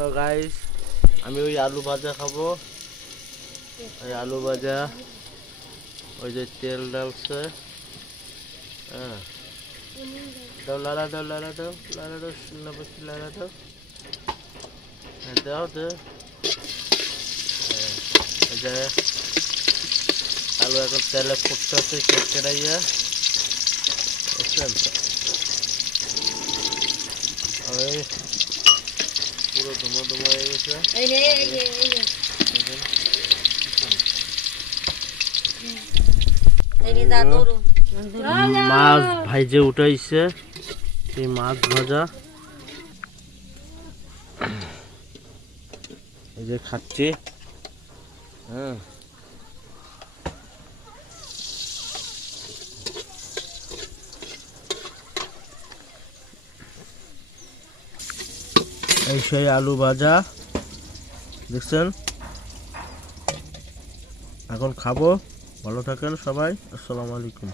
Hello guys, আমি ওই আলু ভাজা খাবো। ওই আলু ভাজা, ওই যে তেল ডালছে। হ্যাঁ, দাও লাড়া দাও, লাড়া দাও, লাড়া দাও, শূন্য পাখি লাড়া দাও। হ্যাঁ দাও দে। এই যে আলু এখন তেলে ফুটতেছে কেটকেটাইয়া, বুঝছেন? ওই পুরো ধুমো ধুমো হয়ে গেছে। মাছ ভাইজে উঠাইছে, এই মাছ ভাজা এই যে খাচ্ছি। হ্যাঁ, এই সেই আলু ভাজা দেখছেন। এখন খাবো। ভালো থাকেন সবাই, আসসালামু আলাইকুম।